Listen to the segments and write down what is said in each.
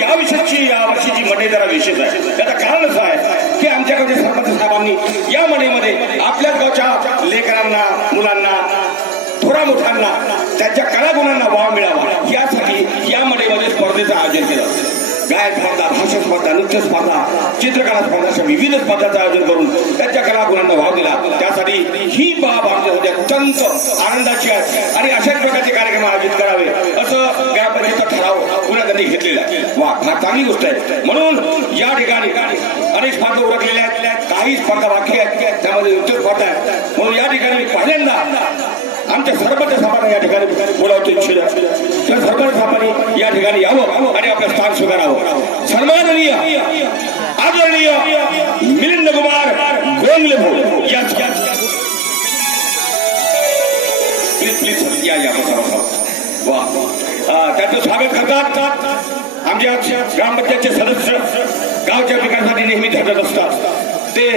या विषयाची या वर्षीची मंडळी जरा विशेष आहे. त्याचं कारण असं आहे की आमच्याकडे सरपंच साहेबांनी या मंडळीमध्ये आपल्याच गावच्या लेकरांना मुलांना थोरा मोठ्यांना त्यांच्या कलागुणांना वाव मिळावा. यासाठी या मंडळीमध्ये स्पर्धेचं आयोजन केलं. गायक स्पर्धा भाषा स्पर्धा नृत्य स्पर्धा चित्रकला स्पर्धा अशा विविध स्पर्धांचं आयोजन करून त्यांच्या कलागुणांना भाव दिला. त्यासाठी ही बाब आमच्यासाठी अत्यंत आनंदाची आहे. आणि अशाच प्रकारचे कार्यक्रम आयोजित करावे असं ग्रामपंचायतचा ठराव पुन्हा त्यांनी घेतलेला आहे. वा फार चांगली गोष्ट आहे. म्हणून या ठिकाणी अनेक स्पर्धा उरकलेल्या आहेत. काही स्पर्धा बाकी आहेत. त्यामध्ये नृत्य स्पर्धा आहेत. म्हणून या ठिकाणी पहिल्यांदा आमच्या सरपंच साहेबांना या ठिकाणी बोलावतो इच्छित. तर सरपंच साहेबांनी या ठिकाणी यावं आणि आपलं स्थान स्वीकारावं. सन्माननीय आदरणीय मिलिंद कुमार गोंगले भाऊ याच प्लीज प्लीज या या बसा बसा. वा. अं, त्यांचं स्वागत करतात आमच्या ग्रामपंचायतचे सदस्य गावच्या विकासासाठी नेहमी झटत असतात. ते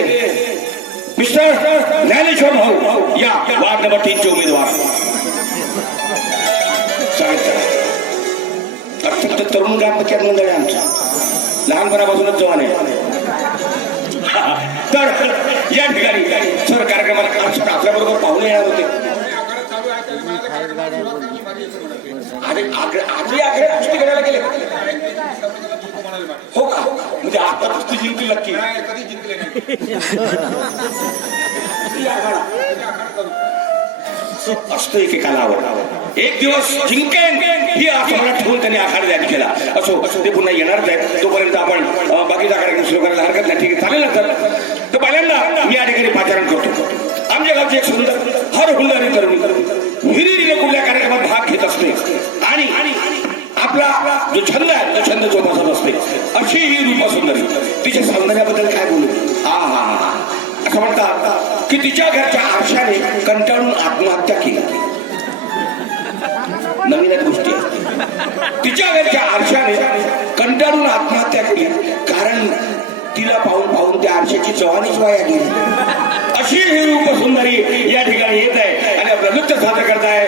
ज्ञानेश्वर भाऊ या वार्ड नंबर तीनचे उमेदवार सांगितलं अत्यंत तरुण ग्रामपंचायत मंडळ आहे आमचा लहानपणापासूनच जवान आहे. तर या ठिकाणी सर कार्यक्रमाला आमच्या आपल्याबरोबर पाहुणे येणार होते. अरे आग्रे आजही आग्रे कुस्ती करायला गेले. हो का? म्हणजे आता कुस्ती जिंकली नक्की असतो एकेकाला आवड एक दिवस जिंकेन ही आसमानात ठेवून त्यांनी आखाडा जाहीर केला. असो ते पुन्हा येणारच आहे तोपर्यंत आपण बाकीचा कार्यक्रम सुरू करायला हरकत नाही. ठीक आहे चालेल ना तर? तर पहिल्यांदा मी या ठिकाणी पाचारण करतो. आमच्या गावची एक सुंदर हर हुल्लारी तरुण हिरिरीने कुठल्या कार्यक्रमात भाग घेत असते. आणि आपला जो छंद आहे तो छंद जोपासत असते. अशी ही रूपा सुंदरी तिच्या सौंदर्याबद्दल काय बोलू? हा हा हा. असं म्हणतात की तिच्या घरच्या आरशाने कंटाळून आत्महत्या केली. नवीनच गोष्टी आहेत. तिच्या घरच्या आरशाने कंटाळून आत्महत्या केली कारण तिला पाहून पाहून त्या आरशाची जवानीच वाया गेली. अशी ही रूप सुंदरी या ठिकाणी येत आहे आणि आपलं नृत्य सादर करताय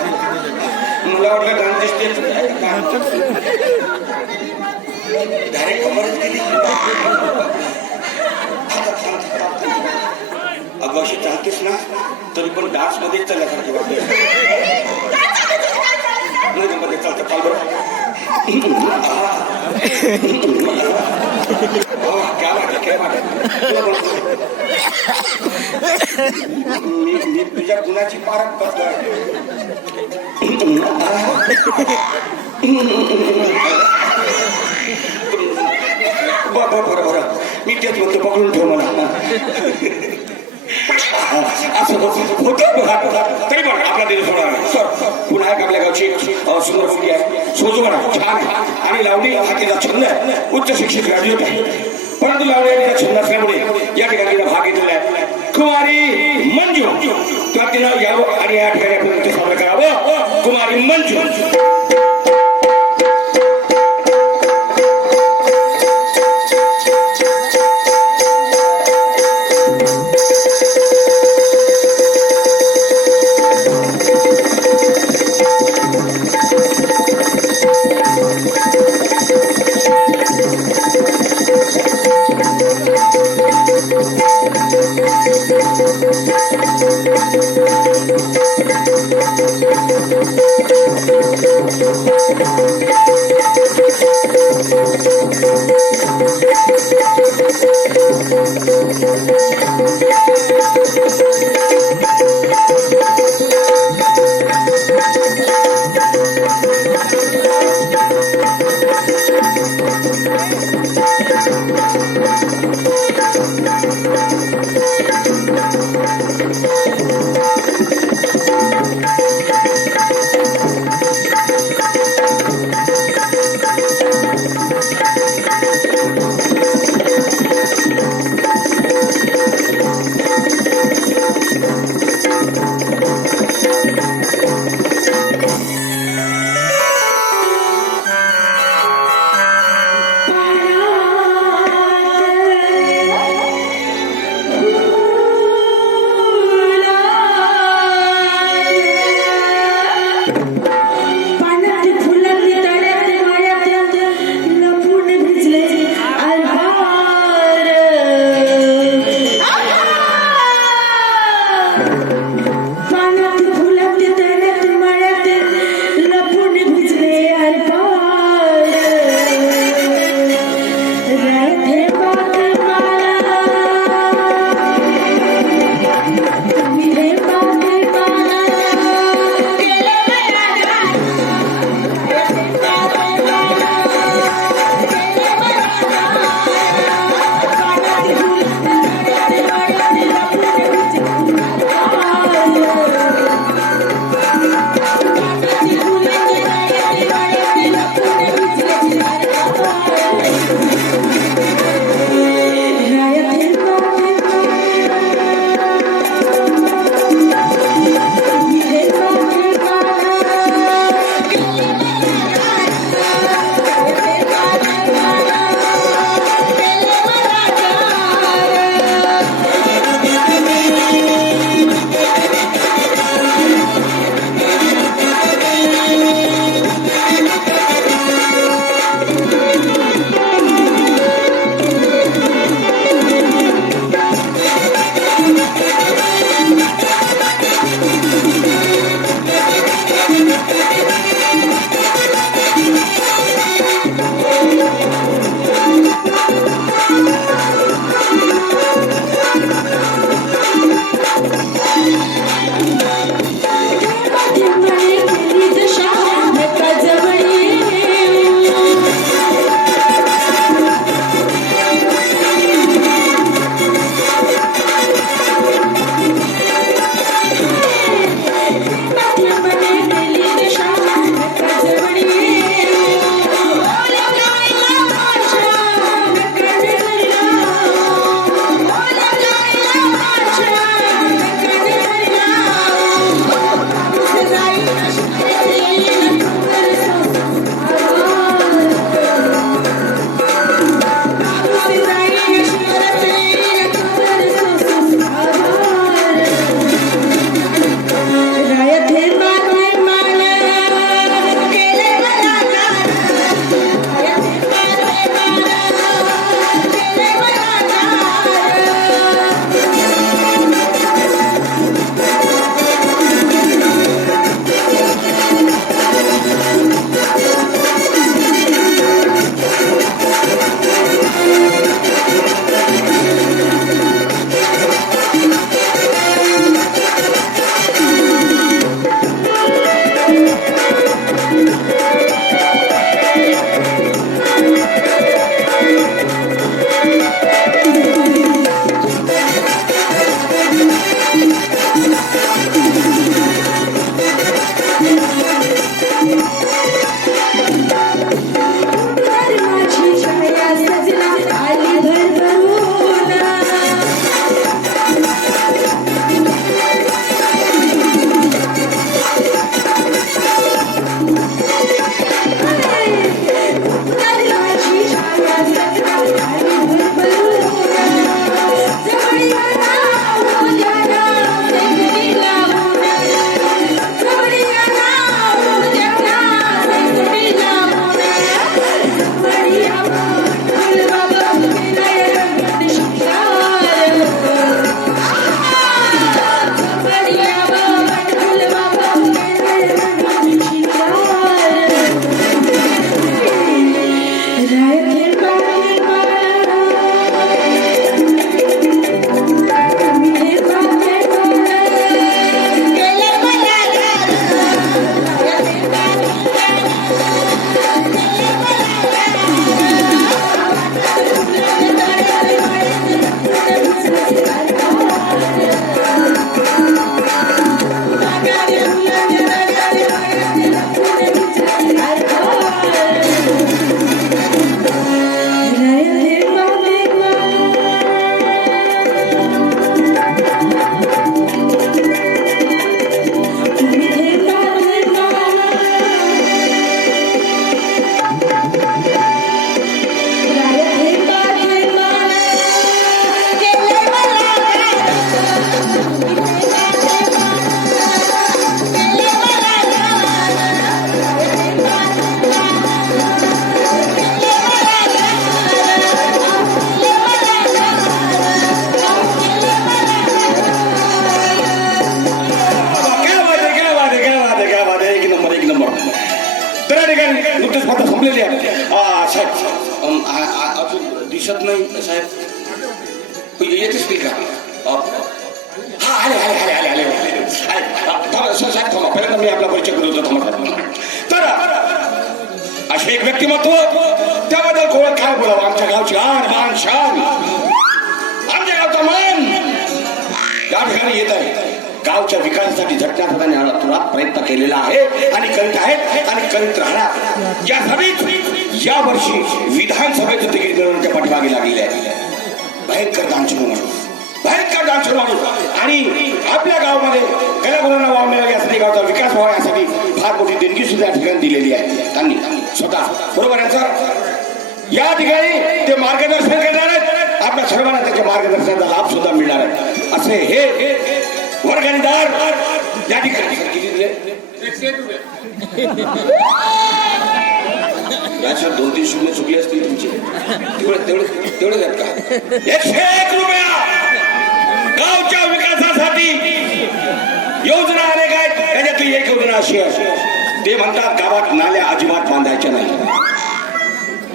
मला वाटलं डान्स स्टेप डायरेक्ट कमरच गेली अगं चालतेस ना तरी पण डान्समध्ये चालल्यासारखी वाटते. नाही मध्ये चालतं. चाल बरं. हो, क्या बात आहे, क्या बात आहे. तुला बोलतो. मी मी तुझ्या गुणाची पारख बसलोय बरं बरं बरं मी तेच म्हणतो पकडून ठेव मला असं होतं होतं तरी पण आपला दिवस होणार सर पुन्हा एक आपल्या गावची अ, सुंदर मुलगी आहे सोजूबरा छान आहे आणि लावणी हा तिचा छंद आहे उच्च शिक्षित ग्रॅज्युएट आहे परंतु लावण्याचा छंद असल्यामुळे या ठिकाणी तिला भाग घेतलेला आहे. कुमारी मंजू. तर तिनं यावं आणि या ठिकाणी आपण नृत्य सादर करावं. कुमारी मंजू. व्यक्तिमत्व त्याबद्दल कोण काय बोलावं? आमच्या गावची आण मान शान. आमच्या गावचा मान. या ठिकाणी येत आहे. गावच्या विकासासाठी झटण्यासाठी तुला प्रयत्न केलेला आहे आणि करीत आहेत आणि करीत राहणार. या सभेत या वर्षी विधानसभेचं तिकीट मिळवण्याच्या पाठीमागे लागलेले आहे भयंकर दानशूर म्हणून. भयंकर दानशूर म्हणून. आणि आपल्या गावामध्ये गल्या वाव मिळावी यासाठी गावचा विकास व्हावा यासाठी फार मोठी देणगी सुद्धा या ठिकाणी दिलेली आहे. त्यांनी स्वतः. बरोबर आहे सर? या ठिकाणी ते मार्गदर्शन करणार आहेत. आपल्या सर्वांना त्याच्या मार्गदर्शनाचा लाभ सुद्धा मिळणार आहे. असे हे वर्गणीदार या ठिकाणी किती दोन तीन शून्य चुकले असतील तुमचे. तेवढे तेवढे तेवढे आहेत का? एकशे एक रुपया गावच्या विकासासाठी योजना अनेक आहेत. त्याच्यातली एक योजना अशी आहे. ते म्हणतात गावात नाल्या अजिबात बांधायच्या नाही.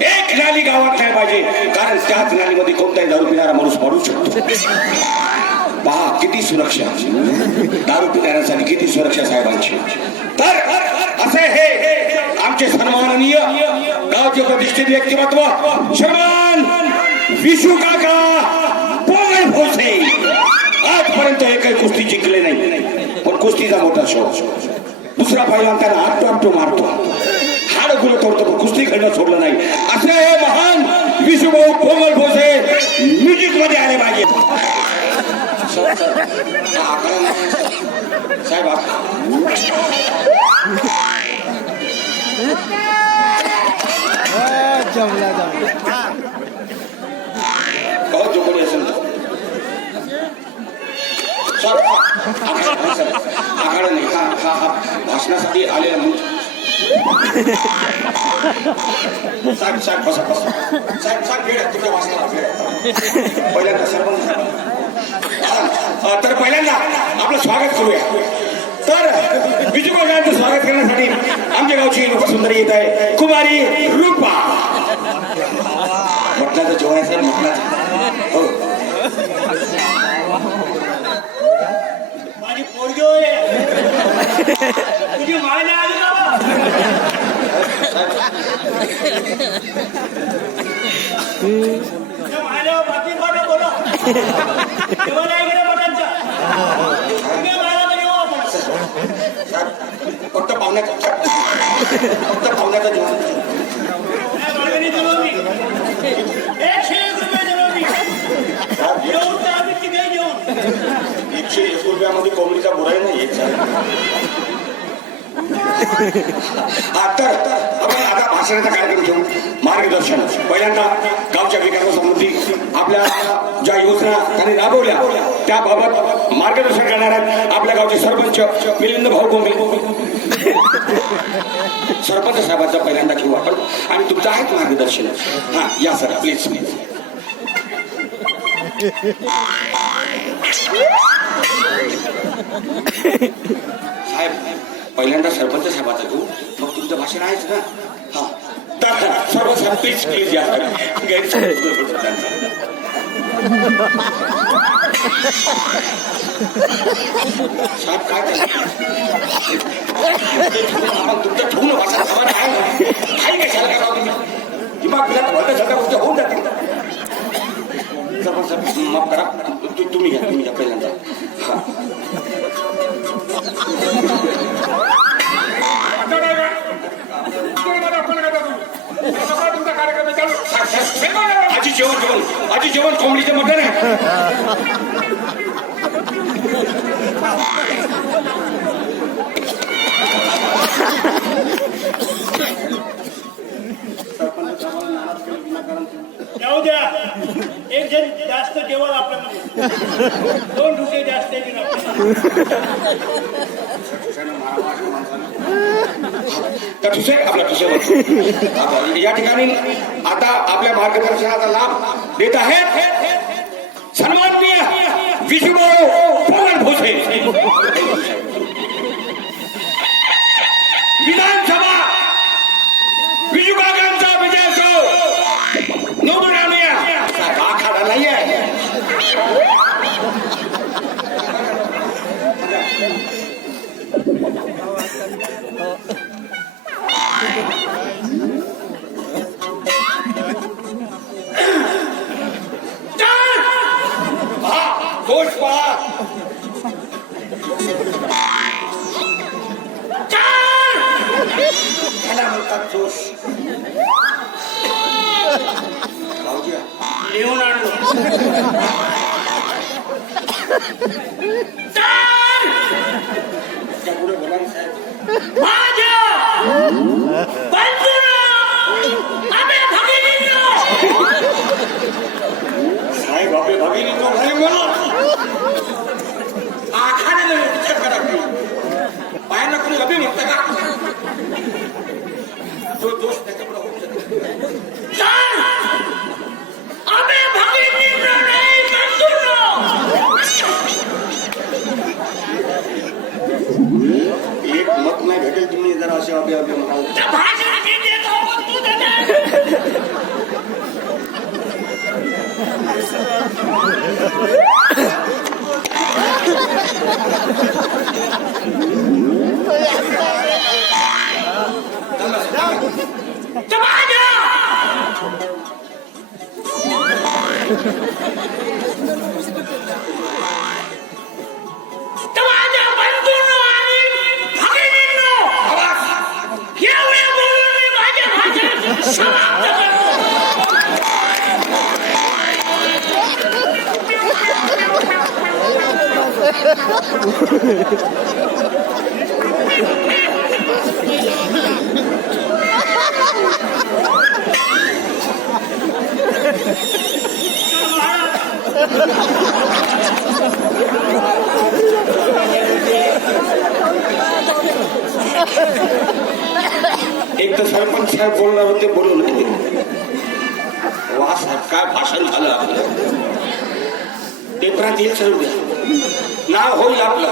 एक नाली गावात नाही पाहिजे कारण त्याच नालीमध्ये कोणताही दारू पिणारा माणूस पडू शकतो. पहा किती सुरक्षा. दारू पिणाऱ्यांसाठी किती सुरक्षा साहेबांची. तर असे हे आमचे सन्माननीय गावचे प्रतिष्ठित व्यक्तिमत्व श्रीमान विशू काका पोगळ भोसे आजपर्यंत एकही कुस्ती जिंकले नाही. पण कुस्तीचा मोठा शो दुसरा पहिला त्याला आपटो आपटो मारतो. हाड गुलं तोडतो पण कुस्ती खेळणं सोडलं नाही. असे हे महान विशुभाऊ कोमल भोसे म्युझिकमध्ये आले पाहिजे. साहेब जमला जमला बहुत जो कोणी असेल तो. आखाडा नाही हा हा हा भाषणासाठी आलेला मुलं. साहेब साहेब बसा बसा साहेब साहेब वेळ वेळ आहे. पहिल्यांदा अ, तर पहिल्यांदा आपलं स्वागत करूया तर बिजू यांचं स्वागत करण्यासाठी आमच्या गावची सुंदरी येत आहे कुमारी रूपा मटणाचं जेवण आहे सर मटणाचं हो तुझी माय नाही आली का तुझ्या मायला बाकी कोणा बोला तेव्हा नाही गेलं मटांचा तुझ्या मायला कधी येऊ आपण फक्त पाहुण्याचं फक्त पाहुण्याचं जेवण काय वर्गणी दिलो मी एकशे एक रुपये दिलो मी येऊन तर आम्ही तिघे घेऊन एकशे एक रुपयामध्ये कोंबडीचा बुराई नाही तर आपण आता भाषणाचा कार्यक्रम घेऊन मार्गदर्शन पहिल्यांदा गावच्या विकासासंबंधी आपल्या ज्या योजना त्यांनी राबवल्या त्याबाबत मार्गदर्शन करणार आहेत आपल्या गावचे सरपंच मिलिंद भाऊ कोंबे सरपंच साहेबांचा पहिल्यांदा घेऊ आपण. आणि तुमचं आहेत मार्गदर्शन. हा या सर प्लीज प्लीज साहेब पहिल्यांदा सरपंच साहेबाचं घेऊ मग तुमचं भाषण आहेच ना हा तर सरपंच साहेब प्लीज प्लीज या गैरसमज होतो त्यांचा. साहेब काय करणार? आपण तुमचं ठेवू ना भाषण साहेबांना आहे ना काही नाही शाळा करावं तुम्ही दिमाग दिला तर भलत्या सगळ्या गोष्टी होऊन जातील सरपंच साहेब माफ करा तु- तुम्ही घ्या तुम्ही घ्या पहिल्यांदा हा आजी जेवण जेवण आजी जेवण कोंबडीचं मटण आहे जाऊ द्या एक जण जास्त जेवण आपल्याला दोन रुपये जास्त येतील तर दुसरे आपला दुसरे या ठिकाणी आता आपल्या मार्गदर्शनाचा लाभ देत आहेत. सन्माननीय विजूभाऊ Leonardo. Diam-diam, kau. नाव होईल आपलं.